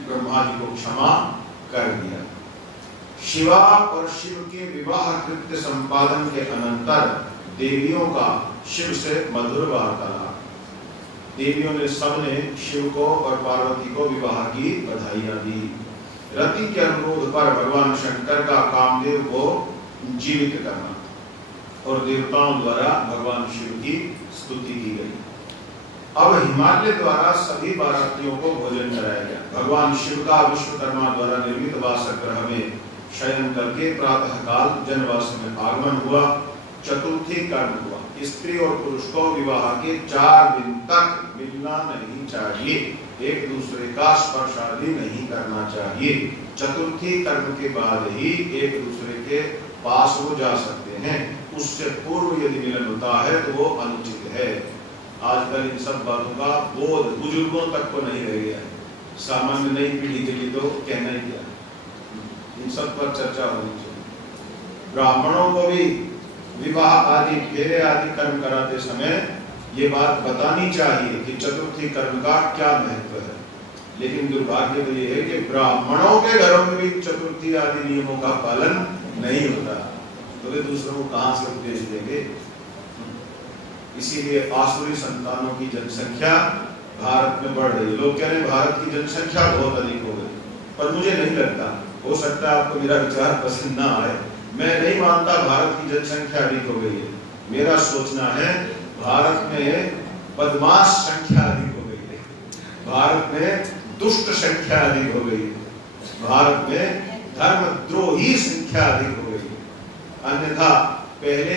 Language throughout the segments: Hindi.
ब्रह्मा जी को क्षमा कर दिया। शिवा और शिव के विवाह कृत्य संपादन के अनंतर देवियों का शिव से मधुर वार्तालाप। देवियों ने सबने शिव को और पार्वती को विवाह की बधाइयां दी। रति के अनुरोध पर भगवान शंकर का कामदेव को जीवित करना और देवताओं द्वारा भगवान शिव की स्तुति की गई। अब हिमालय द्वारा सभी बारातियों को भोजन कराया गया। भगवान शिव का विश्वकर्मा द्वारा निर्मित वासगृह में शयन करके प्रातः काल जनवास में आगमन हुआ। चतुर्थी कर्म हुआ। स्त्री और पुरुष को विवाह के 4 दिन तक मिलना नहीं चाहिए, एक दूसरे का स्पर्श आदि नहीं करना चाहिए। चतुर्थी कर्म के बाद ही एक दूसरे के पास वो जा सकते हैं, उससे पूर्व यदि मिलन होता है तो वो अनुचित है। आजकल इन सब बातों का बोध बुजुर्गों तक को नहीं रह गया है, सामान्य नई पीढ़ी के लिए तो कहना ही क्या, इन सब पर चर्चा होनी चाहिए। ब्राह्मणों को भी विवाह आदि फेरे आदि कर्म कराते समय ये बात बतानी चाहिए कि चतुर्थी कर्म का क्या महत्व है। लेकिन दुर्भाग्य तो ये है कि ब्राह्मणों के घरों में भी चतुर्थी आदि नियमों का पालन नहीं होता, तो वे दूसरों को कहां से उपदेश देंगे। इसीलिए आसुरी संतानों की जनसंख्या भारत में बढ़ रही है। लोग कह रहे हैं भारत की जनसंख्या बहुत अधिक हो गई, पर मुझे नहीं लगता, हो सकता है आपको मेरा विचार पसंद ना आए, मैं नहीं मानता भारत की जनसंख्या अधिक हो गई है। मेरा सोचना है भारत में बदमाश संख्या अधिक हो गई है, भारत में दुष्ट संख्या अधिक हो गई है, भारत में धर्मद्रोही संख्या अधिक हो गई है। अन्यथा पहले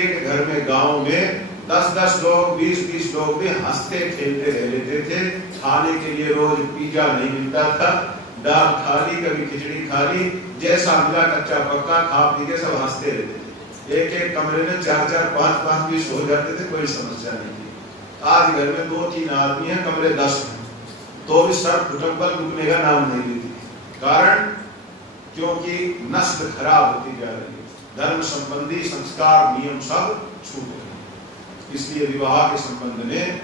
एक घर में गांव में 10-10 लोग 20-20 लोग भी हंसते खेलते रह लेते थे। खाने के लिए रोज पिज्जा नहीं मिलता था, दाल खा ली, कभी खिचड़ी खा ली, जैसा मिला कच्चा पक्का खा पी के सब हंसते रहते थे। एक कमरे में 4-4 5-5 भी सो जाते थे, कोई समस्या नहीं थी। आज घर में 2-3 आदमी हैं, कमरे 10 हैं, तो भी सर कुटुंबल रुकने का नाम नहीं लेती। कारण क्योंकि नस्ल खराब होती जा रही है, धर्म संबंधी संस्कार नियम सब छूट रहे हैं। इसलिए विवाह के संबंध में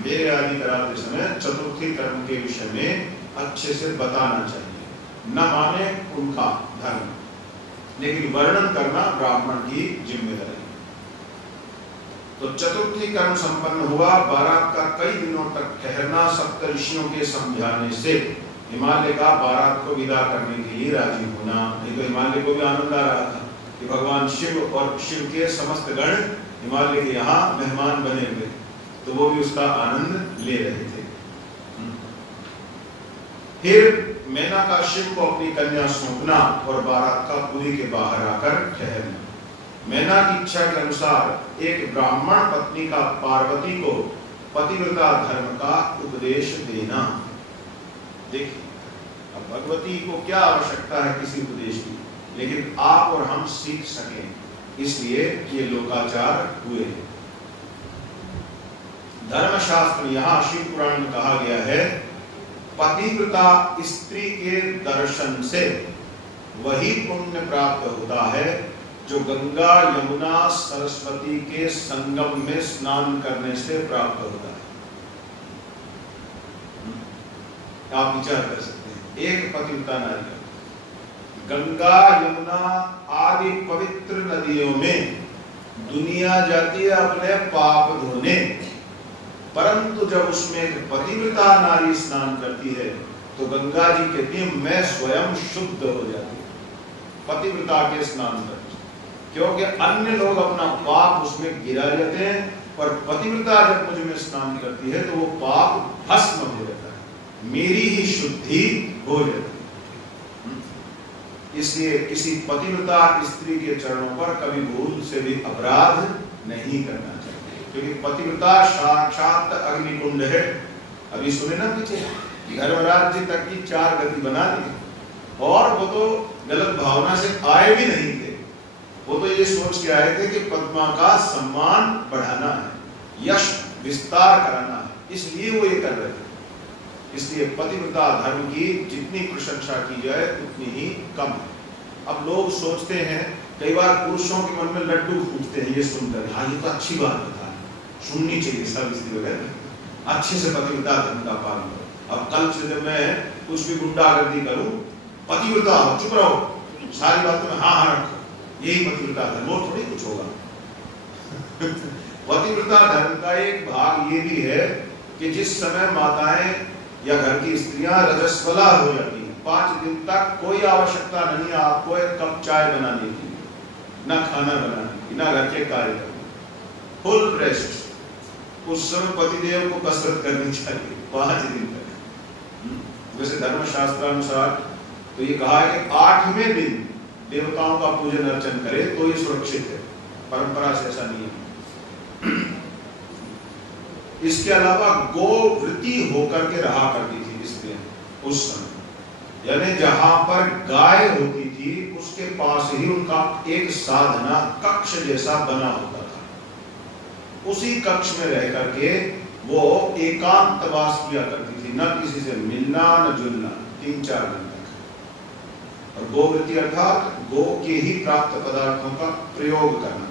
फेरे आदि कराते समय चतुर्थी कर्म के विषय में अच्छे से बताना चाहिए। न माने उनका धर्म, लेकिन वर्णन करना ब्राह्मण की जिम्मेदारी। तो चतुर्थी कर्म संपन्न हुआ। बारात का कई दिनों तक ठहरना सप्तऋषियों के समझाने से हिमालय का बारात को विदा करने के लिए राजी होना। नहीं तो हिमालय को भी आनंद आ रहा था कि भगवान शिव और शिव के समस्त गण हिमालय के यहाँ मेहमान बने हुए, तो वो भी उसका आनंद ले रहे थे। फिर मैना का शिव को अपनी कन्या सौंपना और बारात का पुरी के बाहर आकर ठहरना। मैना की इच्छा के अनुसार एक ब्राह्मण पत्नी का पार्वती को पतिव्रता धर्म का उपदेश देना। देखिए, अब भगवती को क्या आवश्यकता है किसी उपदेश की, लेकिन आप और हम सीख सकें, इसलिए ये लोकाचार हुए। धर्मशास्त्र यहाँ शिव पुराण में कहा गया है, पतिव्रता स्त्री के दर्शन से वही पुण्य प्राप्त होता है जो गंगा यमुना सरस्वती के संगम में स्नान करने से प्राप्त होता है। आप विचार कर सकते हैं, एक पतिव्रता नारी गंगा यमुना आदि पवित्र नदियों में दुनिया जाती है अपने पाप धोने, परंतु जब उसमें एक पतिव्रता नारी स्नान करती है तो गंगा जी कहती है मैं स्वयं शुद्ध हो जाती हूँ पतिव्रता के स्नान करके, क्योंकि अन्य लोग अपना पाप उसमें गिरा लेते हैं, पर पतिव्रता जब मुझ में स्नान करती है तो वो पाप भस्म हो जाता है, मेरी ही शुद्धि हो जाती है। इसलिए किसी पतिव्रता स्त्री के चरणों पर कभी भूल से भी अपराध नहीं करना चाहिए, क्योंकि पतिव्रता साक्षात अग्निकुंड है। अभी सुने ना पीछे धर्मराज जी तक की 4 गति बना दी, और वो तो गलत भावना से आए भी नहीं थे, वो तो ये सोच के आए थे कि पद्मा का सम्मान बढ़ाना है, यश विस्तार कराना है, इसलिए वो ये कर रहे थे। इसलिए पतिव्रता धर्म की जितनी प्रशंसा की जाए उतनी ही कम है। अब लोग सोचते हैं, कई बार पुरुषों के मन में लड्डू फूटते हैं ये सुनकर, हाँ ये तो अच्छी बात बता, सुननी चाहिए सब स्त्री वगैरह, अच्छे से पतिव्रता धर्म का पालन करो। अब कल से जब मैं कुछ भी गुंडागर्दी करूं, पतिव्रता हो, चुप रहो, सारी बातों में हाँ हाँ रखो, यही पतिव्रता धर्म, और थोड़ी कुछ होगा। पतिव्रता धर्म का एक भाग ये भी है कि जिस समय माताएं या घर की स्त्रियां रजस्वला हो जाती हैं, 5 दिन तक कोई आवश्यकता नहीं है आपको एक कप चाय बनाने की, ना खाना बनाने की, ना घर के कार्य करने, फुल रेस्ट। उस समय पतिदेव को कसरत करनी चाहिए 5 दिन तक। वैसे धर्मशास्त्रानुसार तो ये कहा है कि 8वें दिन देवताओं का पूजन अर्चन करे तो ये सुरक्षित है, परंपरा से ऐसा नहीं है। इसके अलावा गोवृत्ति होकर के रहा करती थी स्त्रियां उस समय, यानी जहां पर गाय होती थी उसके पास ही उनका एक साधना कक्ष जैसा बना होता था। उसी कक्ष में रह करके वो एकांतवास किया करती थी, न किसी से मिलना न जुलना 3-4 दिन तक। और गोवृत्ति अर्थात गो के ही प्राप्त पदार्थों का प्रयोग करना।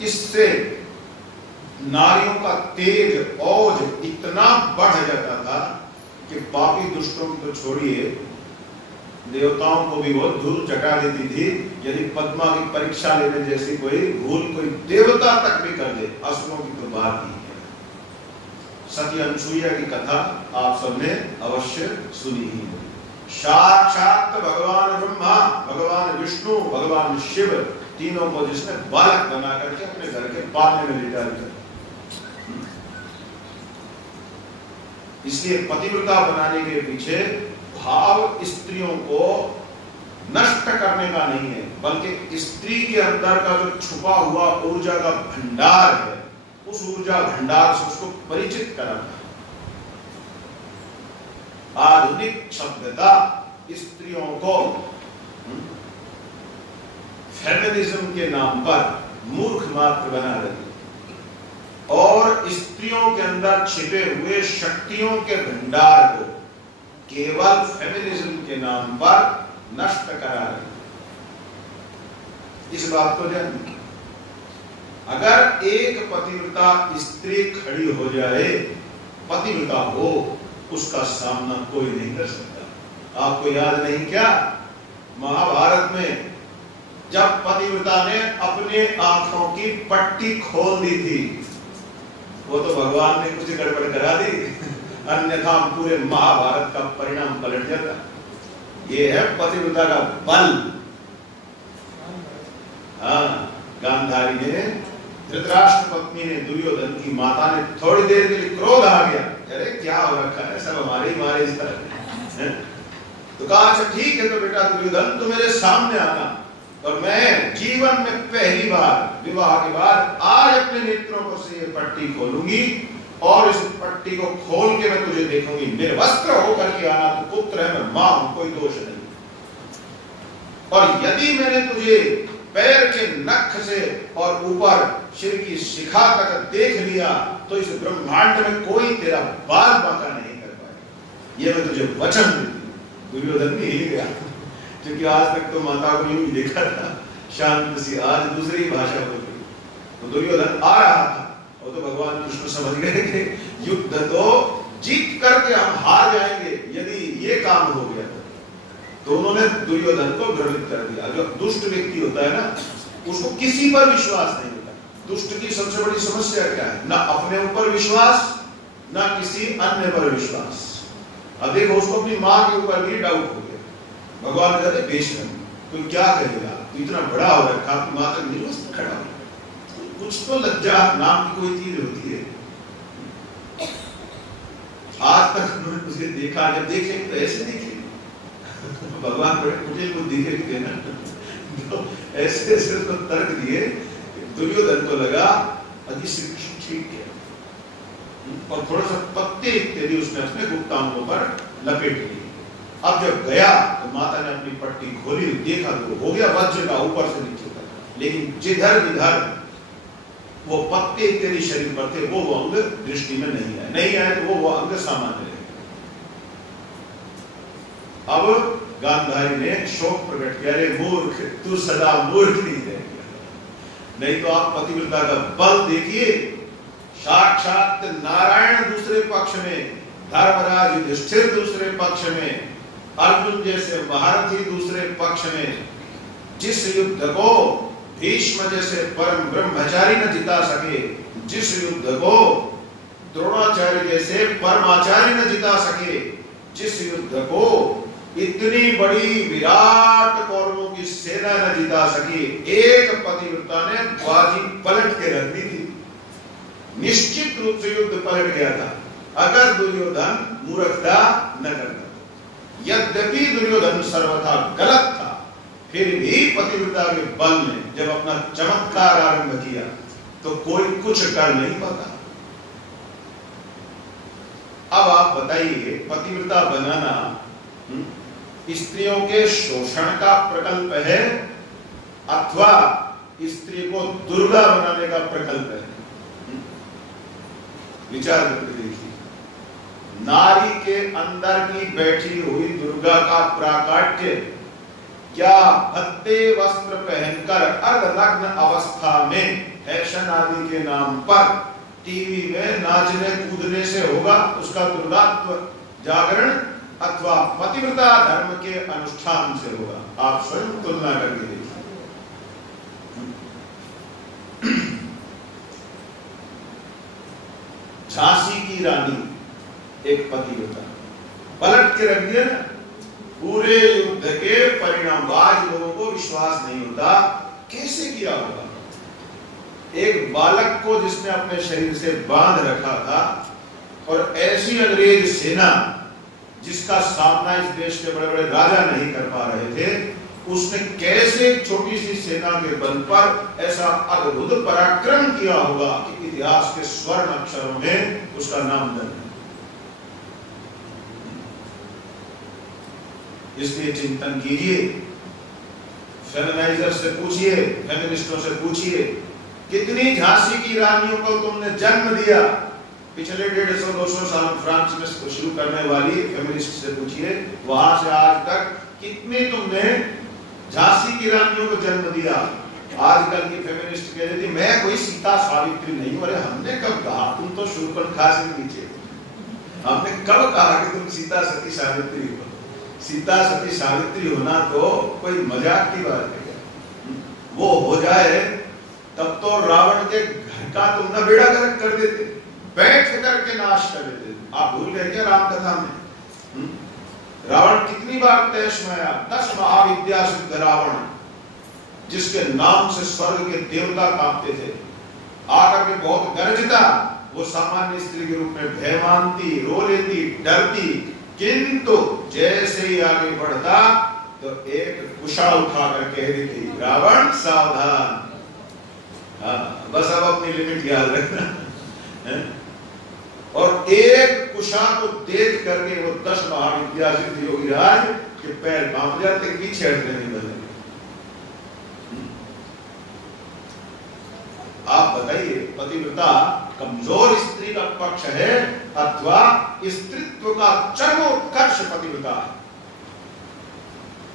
इससे नारियों का तेज औज इतना बढ़ जाता था कि पापी दुष्टों की तो छोड़िए, देवताओं को भी वो धूल चटा देती थी। यदि पद्मा की परीक्षा लेने जैसी कोई भूल कोई देवता तक भी कर दे, असुरों की तो बात ही है। सती अनसुईया की कथा आप सबने अवश्य सुनी ही है। साक्षात भगवान ब्रह्मा, भगवान विष्णु, भगवान शिव, तीनों को जिसने बालक बना करके अपने घर के पालने में लेटा दिया। इसलिए पतिव्रता बनाने के पीछे भाव स्त्रियों को नष्ट करने का नहीं है, बल्कि स्त्री के अंदर का जो छुपा हुआ ऊर्जा का भंडार है, उस ऊर्जा भंडार से उसको परिचित कराना। आधुनिक सभ्यता स्त्रियों को फेमिनिज्म के नाम पर मूर्ख मात्र बना रही और स्त्रियों के अंदर छिपे हुए शक्तियों के भंडार को केवल फेमिनिज्म के नाम पर नष्ट करा रही। इस बात को जानिए, अगर एक पतिव्रता स्त्री खड़ी हो जाए, पतिव्रता हो, उसका सामना कोई नहीं कर सकता। आपको याद नहीं क्या, महाभारत में जब पतिव्रता ने अपने आंखों की पट्टी खोल दी थी, वो तो भगवान ने कुछ गड़बड़ करा दी, अन्यथा पूरे महाभारत का परिणाम पलट जाता। ये है पतिव्रता का बल। हाँ, गांधारी ने, धृतराष्ट्र पत्नी ने, दुर्योधन की माता ने थोड़ी देर के लिए क्रोध आ गया, अरे क्या हो रखा है, सब हमारे ही मारे इस तरह। तो कहा अच्छा ठीक है, तो बेटा दुर्योधन तो मेरे सामने आना, और मैं जीवन में पहली बार विवाह के बाद आज अपने नेत्रों पर से ये पट्टी खोलूंगी और इस पट्टी को खोल के मैं तुझे देखूंगी, निर्वस्त्र होकर के आना, तो पुत्र है, मैं मां हूं, कोई दोष नहीं। और यदि मैंने तुझे पैर के नख से और ऊपर सिर की शिखा तक देख लिया, तो इस ब्रह्मांड में कोई तेरा बाल बांका नहीं कर पाएगा, ये मैं तुझे वचन देती हूं। दुर्योधन भी हिल गया, क्योंकि आज तक तो माता को यूं ही देखा था शांत सी, आज दूसरी भाषा बोल रही। तो दुर्योधन आ रहा था, और तो भगवान कृष्ण समझ गए कि युद्ध तो जीत करके हम हार जाएंगे यदि ये काम हो गया। तो उन्होंने दुर्योधन को भ्रमित कर दिया। जो दुष्ट व्यक्ति होता है ना, उसको किसी पर विश्वास नहीं होता। दुष्ट की सबसे बड़ी समस्या क्या है, ना अपने ऊपर विश्वास, ना किसी अन्य पर विश्वास। अब देखो, उसको अपनी माँ के ऊपर भी डाउट हो गया। भगवान कहते बेशक कोई क्या कहेगा, तो इतना बड़ा हो रखा, आपकी माँ तक निर्वस्त्र खड़ा हो, कुछ तो लज्जा नाम की कोई चीज होती है। आज तक उन्होंने मुझे देखा, जब देखे तो ऐसे देखे, भगवान बड़े कुटिल बुद्धि के थे ना, तो ऐसे ऐसे उसको तर्क दिए। दुर्योधन को लगा अधिशिक्षित ठीक है, और थोड़ा सा पत्ते इत्यादि उसने अपने गुप्तांगों पर लपेट लिए। अब जब गया तो माता ने अपनी पट्टी खोली, देखा तो हो गया वज्र का ऊपर से नीचे तक, लेकिन जिधर जिधर वो पत्ते इत्यादि शरीर पर थे वो अंग दृष्टि में नहीं आए, तो वो अंग सामान्य रहे। अब गांधारी ने शोक प्रकट किया, अरे मूर्ख, तू सदा मूर्ख नहीं रह गया। नहीं तो आप पतिव्रता का बल देखिए, साक्षात नारायण दूसरे पक्ष में धर्मराज युधिष्ठिर दूसरे पक्ष में, अर्जुन जैसे महारथी दूसरे पक्ष में। जिस युद्ध को भीष्म जैसे परम ब्रह्मचारी न जिता सके, जिस युद्ध को द्रोणाचार्य जैसे परमाचार्य न जिता सके, जिस युद्ध को इतनी बड़ी विराट कौरवों की सेना न जिता सकी, एक पतिव्रता ने बाजी पलट के रख दी थी। निश्चित रूप से युद्ध पलट गया था अगर दुर्योधन मूर्खता न करता। यद्यपि दुर्योधन सर्वथा गलत था, फिर भी पतिव्रता के बल ने जब अपना चमत्कार आरंभ किया तो कोई कुछ कर नहीं पाता। अब आप बताइए, पतिव्रता बनाना स्त्रियों के शोषण का प्रकल्प है अथवा स्त्री को दुर्गा बनाने का प्रकल्प है? विचार करके देखिए। नारी के अंदर की बैठी हुई दुर्गा का प्राकट्य क्या भद्दे वस्त्र पहनकर अर्धनग्न अवस्था में फैशन आदि के नाम पर टीवी में नाचने कूदने से होगा उसका दुर्गात्व जागरण, अथवा पतिव्रता धर्म के अनुष्ठान से होगा? आप स्वयं तुलना करके देखिए। झांसी की रानी एक पतिव्रता, पलट के रख दिया ना। पूरे युद्ध के परिणाम आज लोगों को विश्वास नहीं होता कैसे किया होगा। एक बालक को जिसने अपने शरीर से बांध रखा था और ऐसी अंग्रेज सेना जिसका सामना इस देश के बड़े बड़े राजा नहीं कर पा रहे थे, उसने कैसे छोटी सी सेना के बल पर ऐसा अद्भुत पराक्रम किया होगा कि इतिहास के स्वर्ण अक्षरों में उसका नाम दर्ज है। इसलिए चिंतन कीजिए, फेमिनाइजर से पूछिए, फेमिनिस्टों से पूछिए, कितनी झांसी की रानियों को तुमने जन्म दिया। पिछले 150-200 साल फ्रांस में शुरू करने वाली फेमिनिस्ट से पूछिए, वहां से आज तक कितने तुमने झांसी की रानियों को जन्म दिया। आजकल की फेमिनिस्ट कह रही थी मैं कोई सीता सावित्री नहीं हूं। अरे हमने कब कहा? तुम तो शूर्पणखा से नीचे। हमने कब कहा कि तुम सीता सती सावित्री हो? सीता सती सावित्री होना तो कोई मजाक की बात है। वो हो जाए तब तो रावण के घर का तुम न बेड़ा गर्क कर देते, बैठ करके नाश कर देते। आप भूल गए क्या राम कथा में? रावण कितनी बार तैश में आया? 10 महाविद्या सिद्ध रावण, जिसके नाम से स्वर्ग के देवता कांपते थे, आकर के बहुत गरजता। वो सामान्य स्त्री के रूप में भय मानती, रो लेती, डरती, किंतु जैसे ही आगे बढ़ता तो एक कुशा उठाकर कह देती रावण सावधान। बस अब अपनी लिमिट याद रखना। और एक कुशा को देख करके वो 10 महाविद्या सिद्ध योगीराज के पैर कांप जाते, पीछे हटने नहीं बदले। आप बताइए, पतिव्रता कमजोर स्त्री का पक्ष है अथवा स्त्रीत्व का चरमोत्कर्ष पतिव्रता है?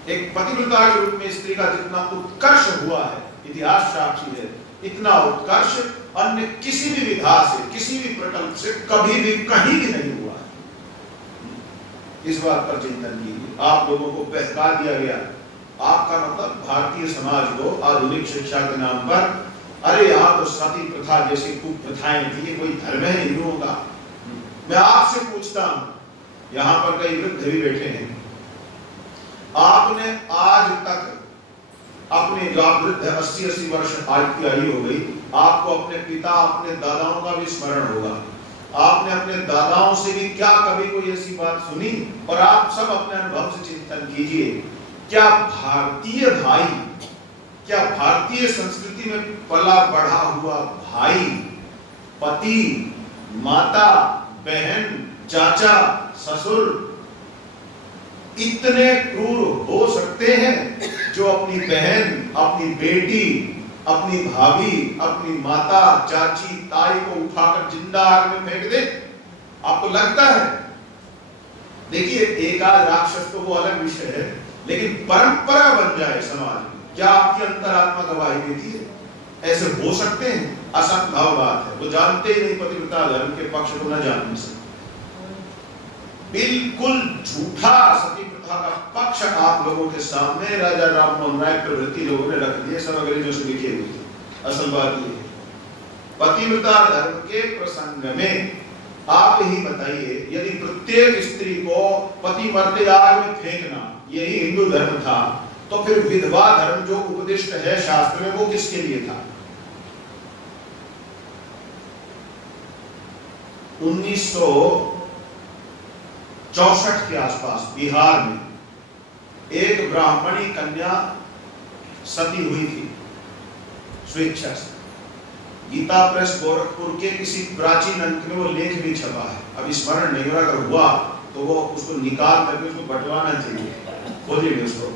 एक पतिव्रता के रूप में स्त्री का जितना उत्कर्ष हुआ है, इतिहास साक्षी है, इतना उत्कर्ष अन्य किसी भी विधा से, किसी भी प्रकल्प से कभी भी कहीं भी नहीं हुआ है। इस बात पर चिंतन कीजिए। आप लोगों को बहका दिया गया। आपका मतलब भारतीय समाज को आधुनिक शिक्षा के नाम पर, अरे यहाँ तो सती प्रथा जैसी खूब प्रथाएं थी, ये कोई धर्म है हिंदुओं का? मैं आपसे पूछता हूं, यहाँ पर कई वृद्ध भी बैठे हैं, आपने आज तक अपने जो वृद्ध 80-80 वर्ष आज की आयु हो गई, आपको अपने पिता, अपने दादाओं का भी स्मरण होगा। आपने अपने दादाओं से भी क्या कभी कोई ऐसी बात सुनी? और आप सब अपने अनुभव से चिंतन कीजिए, क्या भारतीय भाई, क्या भारतीय संस्कृति में पला बढ़ा हुआ भाई, पति, माता, बहन, चाचा, ससुर इतने क्रूर हो सकते हैं जो अपनी बहन, अपनी बेटी, अपनी भाभी, अपनी माता, चाची, ताई को उठाकर जिंदा आग में फेंक दे? आपको लगता है? देखिए, एक आध राक्षस तो वो अलग विषय है, लेकिन परंपरा बन जाए समाज में, क्या आपकी अंतरात्मा गवाही देती है? ऐसे हो सकते हैं? असंभव बात है। वो जानते ही नहीं पतिव्रता धर्म के पक्ष को न जानने से। बिल्कुल झूठा सती प्रथा का पक्ष आप लोगों के सामने राजा राम मोहन राय प्रभृति लोगों ने रख दिए, सब अंग्रेजों से लिखे हुए थे। असल बात ये है, पतिव्रता धर्म के प्रसंग में आप ही बताइए, यदि प्रत्येक स्त्री को पति मरते आग में फेंकना यही हिंदू धर्म था, तो फिर विधवा धर्म जो उपदिष्ट है शास्त्र में वो किसके लिए था? 1964 के आसपास बिहार में एक ब्राह्मणी कन्या सती हुई थी स्वेच्छा से। गीता प्रेस गोरखपुर के किसी प्राचीन अंक में वो लेख भी छपा है, अब स्मरण नहीं हो रहा, अगर हुआ तो वो उसको निकाल करके उसको बंटवाना चाहिए, खोजिए उसको।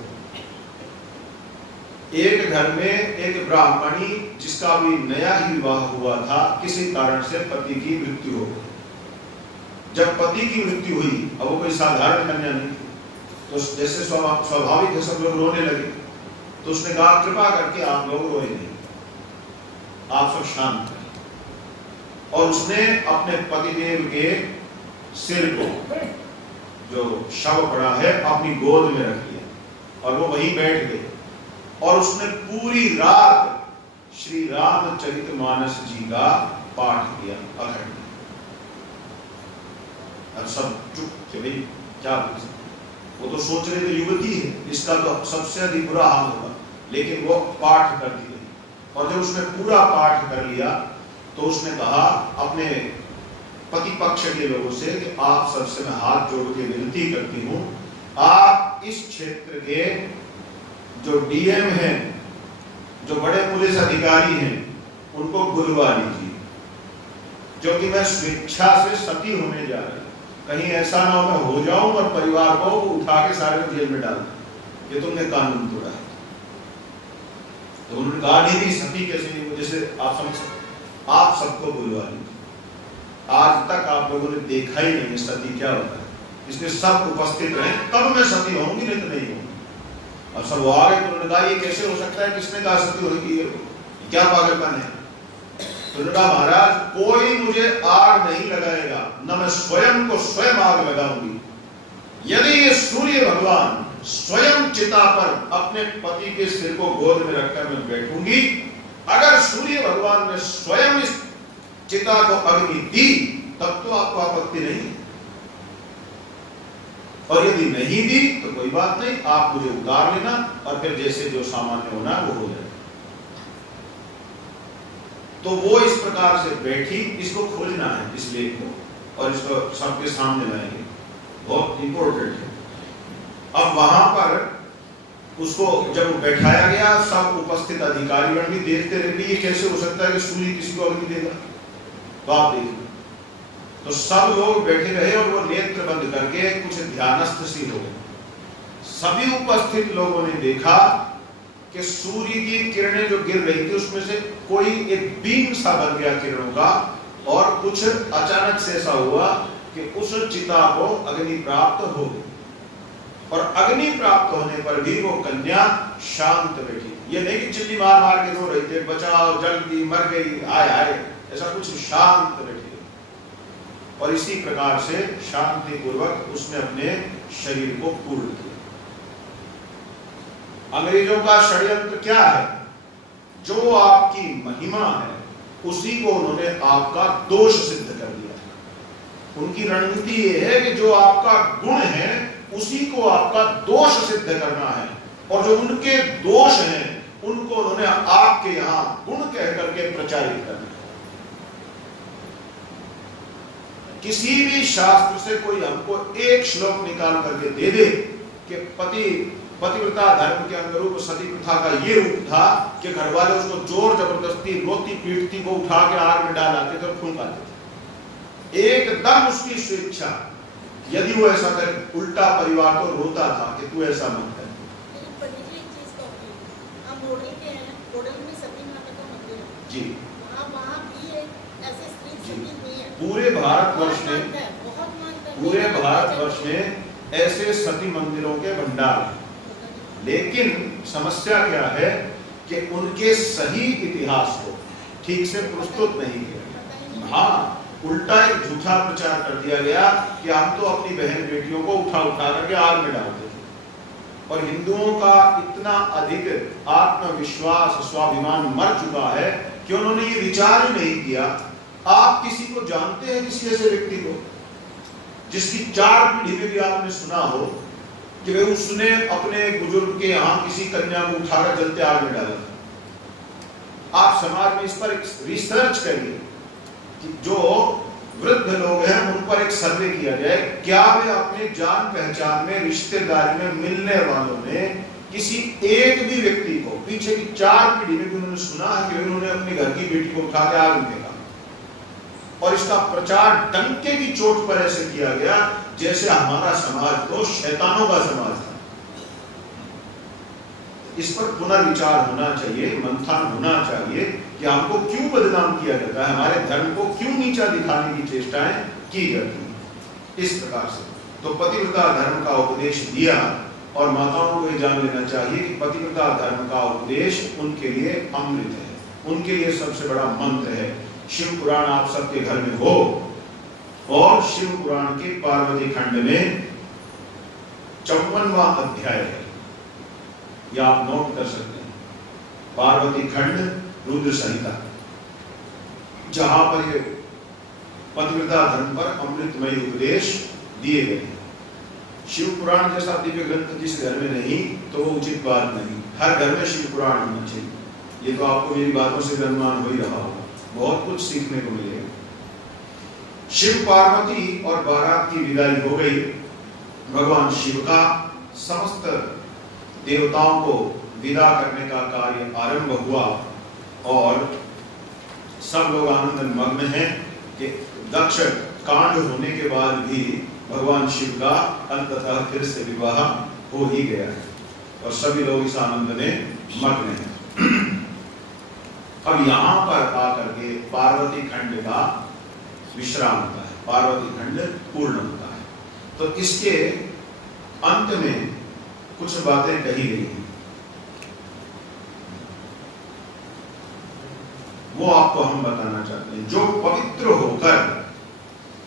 एक घर में एक ब्राह्मणी जिसका भी नया ही विवाह हुआ था, किसी कारण से पति की मृत्यु हो गई। जब पति की मृत्यु हुई, अब वो कोई साधारण कन्या नहीं थी, तो जैसे स्वाभाविक है सब लोग रोने लगे, तो उसने कहा कृपा करके आप लोग रोए नहीं, आप सब शांत रहें। और उसने अपने पतिदेव के सिर को, जो शव पड़ा है, अपनी गोद में रख लिया और वो वहीं बैठ गए और उसने पूरी रात श्री रामचरितमानस जी का पाठ किया अखंड। अब सब चुप थे, भाई क्या बोल सकते, वो तो सोच रहे थे युवती है, इसका तो सबसे अधिक बुरा हाल होगा, लेकिन वो पाठ कर दिया। और जब उसने पूरा पाठ कर लिया तो उसने कहा अपने पति पक्ष के लोगों से कि आप सबसे मैं हाथ जोड़ के विनती करती हूं, आप इस क्षेत्र के जो डीएम हैं, जो बड़े पुलिस अधिकारी हैं, उनको बुलवा लीजिए, क्योंकि मैं स्वेच्छा से सती होने जा रही हूं, कहीं ऐसा ना हो मैं हो जाऊं और परिवार को उठा के सारे जेल में डाल दूं, ये तुमने कानून तोड़ा है। तो उन्होंने कहा नहीं सती कैसे नहीं, जैसे आप समझ सकते, आप सबको बुलवा लीजिए। आज तक आप लोगों ने देखा ही नहीं सती क्या होता है, इसलिए सब उपस्थित रहे, तब मैं सती होंगी, नहीं तो नहीं होंगी। अब सब वो आ गए, तो उन्होंने कहा ये कैसे हो सकता है, किसने कहा सती होगी, क्या पागलपन है? तो उन्होंने कहा महाराज कोई मुझे आग नहीं लगाएगा, न मैं स्वयं को स्वयं आग लगाऊंगी। यदि ये सूर्य भगवान स्वयं चिता पर अपने पति के सिर को गोद में रखकर मैं बैठूंगी, अगर सूर्य भगवान ने स्वयं इस चिता को अग्नि दी तब तो आपको आपत्ति नहीं, और यदि नहीं दी तो कोई बात नहीं, आप मुझे उतार लेना और फिर जैसे जो सामान्य होना वो हो जाए। तो वो इस प्रकार से बैठी, इसको खोजना है इस लेख को और इसको सबके सामने लाएंगे, बहुत इंपॉर्टेंट है। अब वहां पर उसको जब बैठाया गया, सब उपस्थित अधिकारीगण भी देखते रहे, ये कैसे हो सकता है कि सूर्य किसी को अग्नि देगा, तो आप देखिए। तो सब लोग बैठे रहे और वो नेत्र बंद करके कुछ ध्यानस्थ सी हो गए। सभी उपस्थित लोगों ने देखा कि सूर्य की किरणें जो गिर रही थी उसमें से कोई एक बीम सा बन गया किरणों का, और कुछ अचानक से ऐसा हुआ कि उस चिता को अग्नि प्राप्त हो गई। और अग्नि प्राप्त होने पर भी वो कन्या शांत बैठी, ये नहीं कि चिल्ली मार मार के रो रही थी बचाओ जल्दी मर गई आए आए, ऐसा कुछ, शांत बैठी। और इसी प्रकार से शांति पूर्वक उसने अपने शरीर को पूर्ण किया। अंग्रेजों का षड्यंत्र क्या है? जो आपकी महिमा है उसी को उन्होंने आपका दोष सिद्ध कर दिया। उनकी रणनीति ये है कि जो आपका गुण है उसी को आपका दोष सिद्ध करना है, और जो उनके दोष हैं उनको उन्होंने आपके यहां गुण कह करके प्रचारित करना है। किसी भी शास्त्र से कोई हमको एक श्लोक निकाल करके दे दे कि पतिव्रता धर्म के अनुरूप सती प्रथा का ये रूप था कि घर वाले उसको जोर जबरदस्ती रोती पीटती को उठा के आग में डालाते थे, फूंक आते थे, एकदम उसकी स्वेच्छा। यदि वो ऐसा करे, उल्टा परिवार तो रोता था कि तू ऐसा मत कर। जी पूरे भारतवर्ष में ऐसे सती मंदिरों के भंडार हैं, लेकिन समस्या क्या है कि उनके सही इतिहास को ठीक से प्रस्तुत नहीं किया। हाँ, उल्टा एक झूठा प्रचार कर दिया गया कि हम तो अपनी बहन बेटियों को उठा उठा करके आग में डालते थे। और हिंदुओं का इतना अधिक आत्मविश्वास, स्वाभिमान मर चुका है कि उन्होंने ये विचार ही नहीं किया। आप किसी को जानते हैं, किसी ऐसे व्यक्ति को जिसकी 4 पीढ़ी में भी आपने सुना हो कि वे उसने अपने बुजुर्ग के यहाँ किसी कन्या को उठाकर जलते आग में डाला? आप समाज में इस पर रिसर्च करिए कि जो वृद्ध लोग हैं उन पर एक सर्वे किया जाए, क्या वे अपने जान पहचान में, रिश्तेदारी में मिलने वालों में किसी एक भी व्यक्ति को पीछे की 4 पीढ़ी में भी उन्होंने सुना है कि उन्होंने अपनी घर की बेटी को उठा के आग में फेंका? और इसका प्रचार डंके की चोट पर ऐसे किया गया जैसे हमारा समाज तो शैतानों का समाज था। इस पर पुनर्विचार होना चाहिए, मंथन होना चाहिए कि हमको क्यों बदनाम किया जाता है, हमारे धर्म को क्यों नीचा दिखाने की चेष्टाएं की जाती हैं इस प्रकार से। तो पतिव्रता धर्म का उपदेश दिया और माताओं को ये जान लेना चाहिए कि पतिव्रता धर्म का उपदेश उनके लिए अमृत है, उनके लिए सबसे बड़ा मंत्र है। शिव पुराण आप सबके घर में हो और शिव पुराण के पार्वती खंड में 54वां अध्याय है, या आप नोट कर सकते हैं, पार्वती खंड रुद्र संहिता, जहां पर ये पतिव्रता धर्म पर अमृतमय उपदेश दिए गए हैं। शिव पुराण जैसा दिव्य ग्रंथ जिस घर में नहीं तो वो उचित बात नहीं, हर घर में शिव पुराण होना चाहिए। ये तो आपको मेरी बातों से अनुमान हो ही रहा होगा, बहुत कुछ सीखने को मिलेगा। शिव पार्वती और बारात की विदाई हो गई। भगवान शिव का समस्त देवताओं को विदा करने का कार्य आरंभ हुआ और सब लोग आनंद मग्न हैं कि दक्ष कांड होने के बाद भी भगवान शिव का अंततः फिर से विवाह हो ही गया है और सभी लोग इस आनंद में मग्न हैं। अब यहां पर आकर के पार्वती खंड का विश्राम होता है, पार्वती खंड पूर्ण होता है। तो इसके अंत में कुछ बातें कही गई हैं, वो आपको हम बताना चाहते हैं। जो पवित्र होकर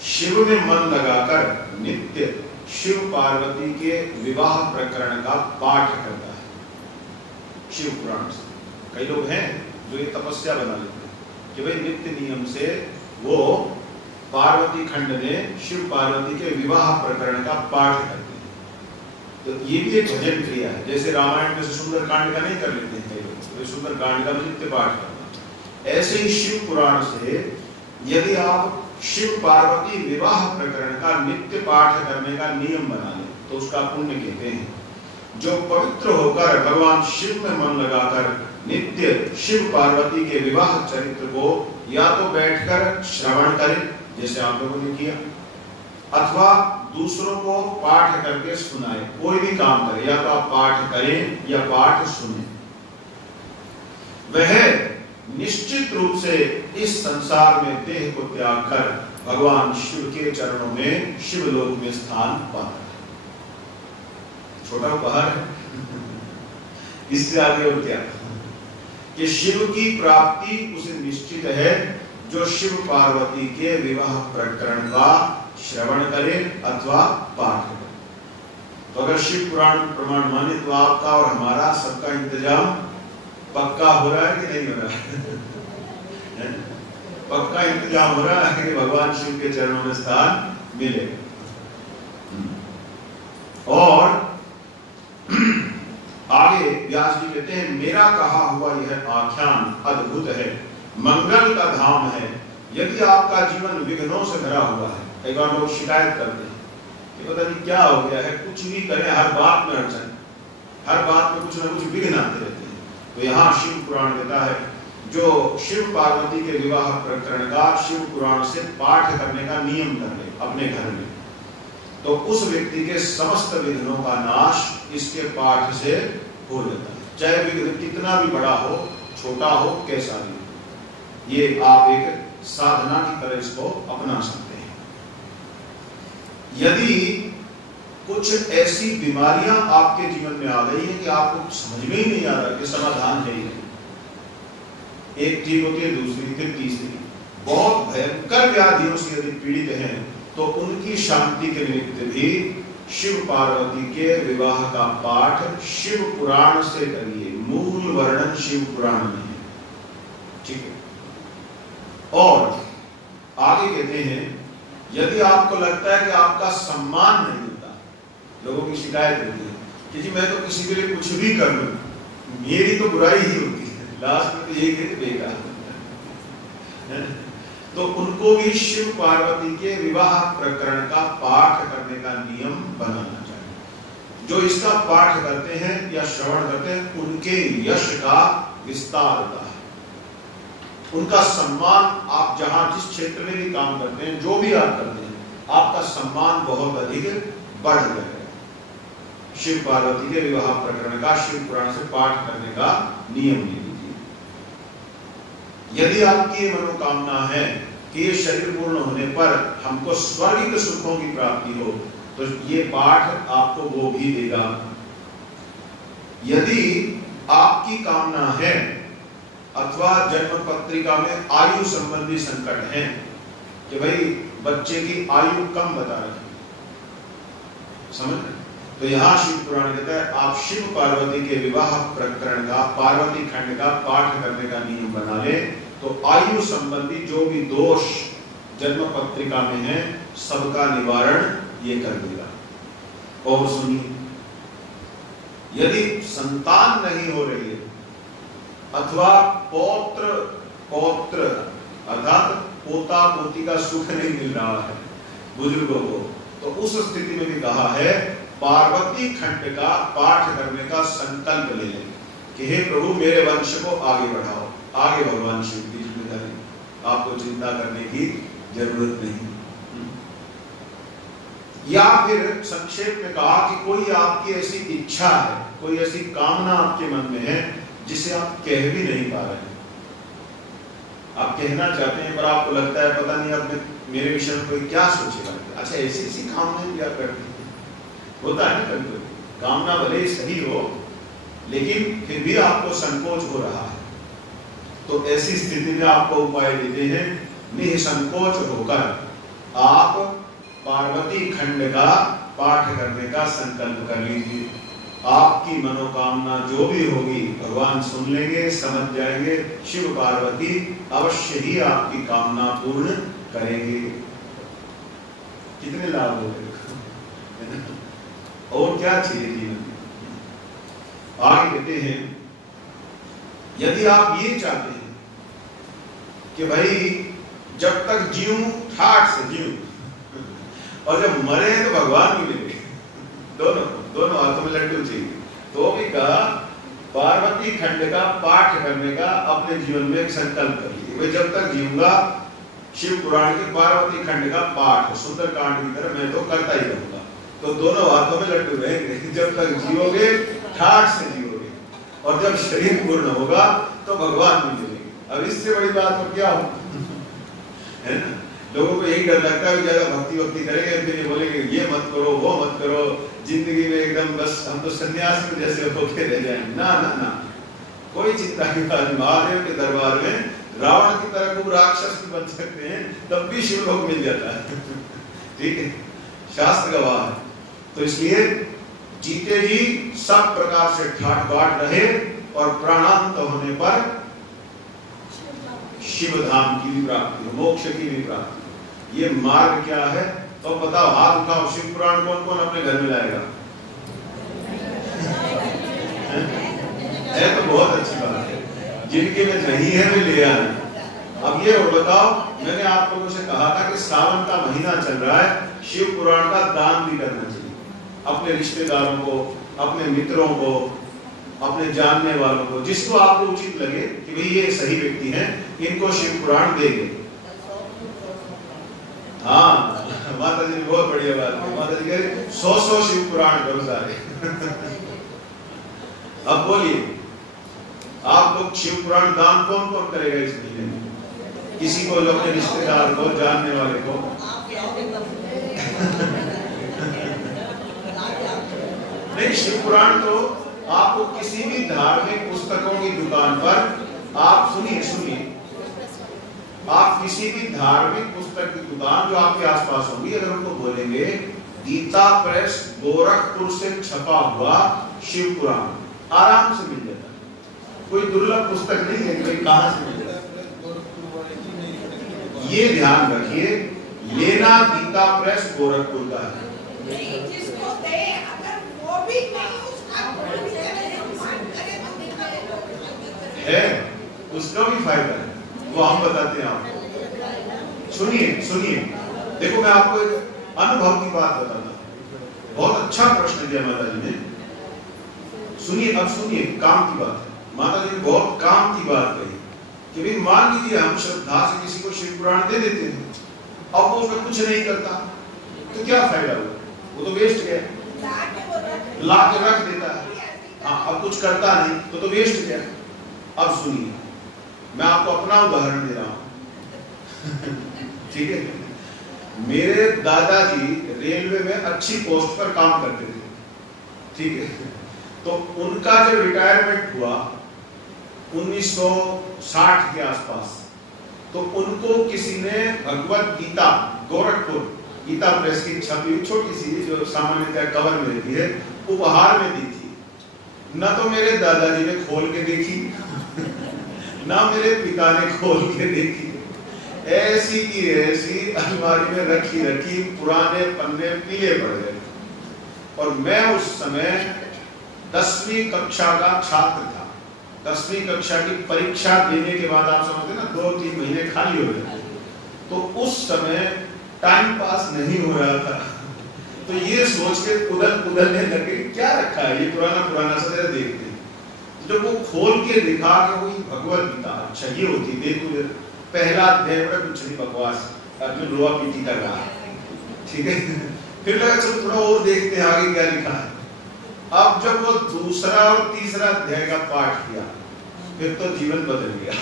शिव में मन लगाकर नित्य शिव पार्वती के विवाह प्रकरण का पाठ करता है शिव पुराण से। कई लोग हैं जो ये तपस्या बना लेते हैं कि भाई नित्य नियम से वो पार्वती खंड में शिव पार्वती के विवाह प्रकरण का पाठ करते हैं। तो ये भी एक भजन क्रिया है, जैसे रामायण में से सुंदर कांड का नहीं कर लेते हैं कई लोग, तो सुंदर कांड का नित्य पाठ करना। ऐसे ही शिव पुराण से यदि आप शिव पार्वती विवाह प्रकरण का नित्य पाठ करने का नियम बना लें तो उसका पुण्य कहते हैं। जो पवित्र होकर भगवान शिव में मन लगाकर नित्य शिव पार्वती के विवाह चरित्र को या तो बैठकर श्रवण करें जैसे आप लोगों ने किया, अथवा दूसरों को पाठ करके सुनाए, कोई भी काम करें, या तो आप पाठ करें या पाठ सुने, वह निश्चित रूप से इस संसार में देह को त्याग कर भगवान शिव के चरणों में शिवलोक में स्थान पाता है। छोटा उपहार है इससे आगे और क्या कि शिव की प्राप्ति उसे निश्चित है जो शिव पार्वती के विवाह प्रकरण का श्रवण करे अथवा पाठ करे। तो अगर शिव पुराण प्रमाण माने तो आपका और हमारा सबका इंतजाम पक्का हो रहा है कि नहीं हो रहा है? पक्का इंतजाम हो रहा है कि भगवान शिव के चरणों में स्थान मिले। और आगे व्यास जी कहते हैं, मेरा कहा हुआ यह आख्यान अद्भुत है, मंगल का धाम है। यदि आपका जीवन विघ्नों से भरा हुआ है, कई बार लोग शिकायत करते हैं कि पता नहीं क्या हो गया है, कुछ भी करें हर बात में अड़चन, हर बात में कुछ न कुछ विघ्न आते रहते हैं। तो यहाँ शिव पुराण कहता है जो शिव पार्वती के विवाह प्रकरण का शिव पुराण से पाठ करने का नियम कर ले अपने घर में, तो उस व्यक्ति के समस्त विघ्नों का नाश इसके पाठ से हो जाता है। चाहे विघ्न कितना भी बड़ा हो, छोटा हो, कैसा भी हो, ये आप एक साधना की तरह इसको अपना सकते हैं। यदि कुछ ऐसी बीमारियां आपके जीवन में आ गई है कि आपको समझ में ही नहीं आ रहा कि समाधान है ही नहीं, एक ठीक होती है, दूसरी, फिर तीसरी, बहुत भयंकर व्याधियों से यदि पीड़ित हैं तो उनकी शांति के निमित्त भी शिव पार्वती के विवाह का पाठ शिव पुराण से करिए। मूल वर्णन शिव पुराण में है, ठीक है। और आगे कहते हैं यदि आपको लगता है कि आपका सम्मान नहीं होता, लोगों की शिकायत होती है कि जी मैं तो किसी के लिए कुछ भी कर लूं, मेरी तो बुराई ही होती है, लास्ट में तो यही कहते बेकार। तो उनको भी शिव पार्वती के विवाह प्रकरण का पाठ करने का नियम बनाना चाहिए। जो इसका पाठ करते हैं या श्रवण करते हैं उनके यश का विस्तार होता है, उनका सम्मान। आप जहां जिस क्षेत्र में भी काम करते हैं, जो भी आप करते हैं, आपका सम्मान बहुत अधिक बढ़ जाएगा। शिव पार्वती के विवाह प्रकरण का शिव पुराण से पाठ करने का नियम ले लीजिए। यदि आपकी मनोकामना है कि ये शरीर पूर्ण होने पर हमको स्वर्ग सुखों की प्राप्ति हो, तो ये पाठ आपको वो भी देगा। यदि आपकी कामना है अथवा जन्म पत्रिका में आयु संबंधी संकट है कि भाई बच्चे की आयु कम बता रखी, समझ रहे, तो यहां शिव पुराण कहता है आप शिव पार्वती के विवाह प्रकरण का पार्वती खंड का पाठ करने का नियम बना ले, तो आयु संबंधी जो भी दोष जन्म पत्रिका में है सबका निवारण ये कर देगा। और सुनिए, यदि संतान नहीं हो रही है अथवा पौत्र अर्थात पोता पोती का सुख नहीं मिल रहा है बुजुर्गों को, तो उस स्थिति में भी कहा है पार्वती खंड का पाठ करने का संकल्प ले लें कि हे प्रभु मेरे वंश को आगे बढ़ाओ। आगे भगवान शिव की जिम्मेदारी, आपको चिंता करने की जरूरत नहीं। या फिर संक्षेप में कहा कि कोई आपकी ऐसी इच्छा है, कोई ऐसी कामना आपके मन में है जिसे आप कह भी नहीं पा रहे हैं। आप कहना चाहते हैं पर आपको लगता है पता नहीं अब मेरे विषय में कोई क्या सोचेगा। अच्छा, ऐसी ऐसी कामनाएं क्या करती है, होता है ना कभी कामना भले सही हो लेकिन फिर भी आपको संकोच हो रहा है, तो ऐसी स्थिति में आपको उपाय देते हैं। निसंकोच होकर आप पार्वती खंड का पाठ करने का संकल्प कर लीजिए। आपकी मनोकामना जो भी होगी भगवान सुन लेंगे, समझ जाएंगे। शिव पार्वती अवश्य ही आपकी कामना पूर्ण करेंगे। कितने लाभ हो गए और क्या चाहिए जीवन में। आगे कहते हैं यदि आप ये चाहते हैं कि भाई जब तक जीऊं ठाठ से जीऊं और जब मरे तो भगवान भी मिलेंगे, दोनों हाथों में लड्डू चाहिए, तो भी कहा पार्वती खंड का पाठ करने का अपने जीवन में एक संकल्प कर लीजिए। भाई जब तक जीऊंगा शिव पुराण के पार्वती खंड का पाठ सुंदरकांड की तरह मैं तो करता ही रहूंगा, तो दोनों हाथों में लड्डू रहेंगे। जब तक जियोगे ठाठ से जियोगे और जब शरीर पूर्ण होगा तो भगवान भी मिलेंगे। अब इससे बड़ी बात तो क्या हो, है ना। लोगों को यही डर लगता है ज्यादा भक्ति करेंगे फिर ये बोलेंगे ये मत करो वो मत करो, जिंदगी में एकदम बस हम तो सन्यास में जैसे होके रह जाएंगे। ना ना ना, कोई चिंता की बात। महादेव के दरबार में रावण की तरह खूब राक्षस भी बन सकते हैं, तब भी शिवलोक मिल जाता है। ठीक है, शास्त्र गवाह है। तो इसलिए जीते जी सब प्रकार से ठाट बाट रहे और प्राणांत होने पर शिव धाम की भी प्राप्ति हो, मोक्ष की भी प्राप्ति। ये मार्ग क्या है तो बताओ, हाथ उठाओ। शिव पुराण कौन कौन अपने घर में लाएगा? है तो बहुत अच्छी बात है, जिनके में नहीं है वे ले आए। अब ये बताओ, मैंने आप लोगों से कहा था कि सावन का महीना चल रहा है, शिव पुराण का दान भी करना चाहिए। अपने रिश्तेदारों को, अपने मित्रों को, अपने जानने वालों को, जिसको आपको उचित लगे कि भाई ये सही व्यक्ति हैं, इनको शिव पुराण देंगे। हाँ, माता जी ने बहुत बढ़िया बात की। माता जी कह 100 शिव पुराण करो सारे। अब बोलिए आप लोग शिव पुराण दान कौन कौन करेगा इस महीने में? किसी को, अपने रिश्तेदार को, जानने वाले को। नहीं, शिव पुराण तो आपको किसी भी धार्मिक पुस्तकों की दुकान पर आप सुनिए आप किसी भी धार्मिक पुस्तक की दुकान जो आपके आसपास होगी, अगर उनको बोलेंगे गीता प्रेस गोरखपुर से छपा हुआ शिव पुराण, आराम से मिल जाता है। कोई दुर्लभ पुस्तक नहीं है कि कहां से मिल जाता है। ये ध्यान रखिए, लेना गीता प्रेस गोरखपुर का है। जिसको दे, अगर वो भी नहीं उसका है, उसका भी फायदा है, वो हम बताते हैं आपको। सुनिए सुनिए, देखो मैं आपको एक अनुभव की बात बताता हूं। बहुत अच्छा प्रश्न दिया माता जी ने। सुनिए, अब सुनिए, काम की बात है। माता जी ने बहुत काम की बात कही कि भाई मान लीजिए हम श्रद्धा से किसी को शिव पुराण दे देते हैं, अब वो उसमें कुछ नहीं करता, तो क्या फायदा हुआ? वो तो वेस्ट गया, ला के रख देता है, हाँ, अब कुछ करता नहीं तो वेस्ट गया। अब सुनिए, मैं आपको अपना उदाहरण दे रहा हूं ठीक है। मेरे दादाजी रेलवे में अच्छी पोस्ट पर काम करते थे, ठीक है। तो उनका जब रिटायरमेंट हुआ 1960 के आसपास, तो उनको किसी ने भगवत गीता गोरखपुर गीता प्रेस की छपी छोटी सी जो सामान्यतः कवर में रहती है, उपहार में दी थी। न तो मेरे दादाजी ने खोल के देखी ना मेरे पिता ने खोल के देखी, ऐसी की ऐसी अलमारी में रखी रखी पुराने पन्ने पीले पड़ गए। और मैं उस समय 10वीं कक्षा का छात्र था। 10वीं कक्षा की परीक्षा देने के बाद आप समझते ना 2-3 महीने खाली हो गए, तो उस समय टाइम पास नहीं हो रहा था। तो ये सोच के उदलने लगे क्या रखा है ये पुराना सा, जरा देखते हैं। जब वो खोल के दिखा कि वो भगवत गीता, अच्छा ये होती, देखो पहला अध्याय बड़ा कुछ नहीं, बकवास, अर्जुन रोआ पीटी तक रहा, ठीक है। फिर लगा चलो थोड़ा और देखते हैं आगे क्या लिखा है। अब जब वो दूसरा और तीसरा अध्याय का पाठ किया, फिर तो जीवन बदल गया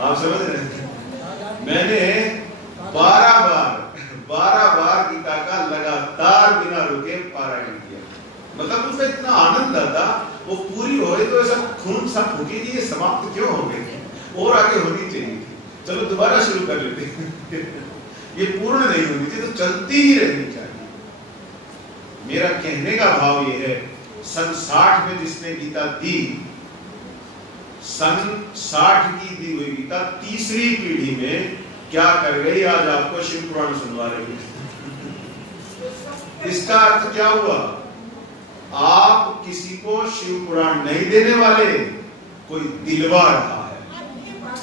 आप समझ रहे हैं? मैंने 12 बार गीता का लगातार बिना रुके पारायण किया। मतलब उसमें इतना आनंद आता, वो पूरी होए तो ऐसा खून सा फूटी कि ये समाप्त क्यों हो गई, और आगे होनी चाहिए थी, चलो दोबारा शुरू कर लेते ये पूर्ण नहीं होनी थी, तो चलती ही रहनी चाहिए। मेरा कहने का भाव ये है, सन 60 में जिसने गीता दी, सन 60 की दी हुई गीता तीसरी पीढ़ी में क्या कर गई, आज आपको शिव पुराण सुनवा रही है। इसका अर्थ क्या हुआ? आप किसी को शिव पुराण नहीं देने वाले, कोई दिलवा रहा है,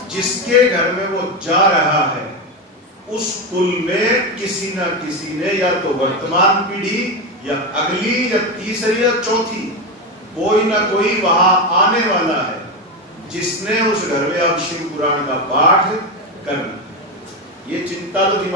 जिसके घर में वो जा रहा है उस कुल में किसी न किसी ने, या तो वर्तमान पीढ़ी या अगली या तीसरी या चौथी, कोई ना कोई वहां आने वाला है जिसने उस घर में अब शिव पुराण का पाठ करना। ये चिंता तो दिमाग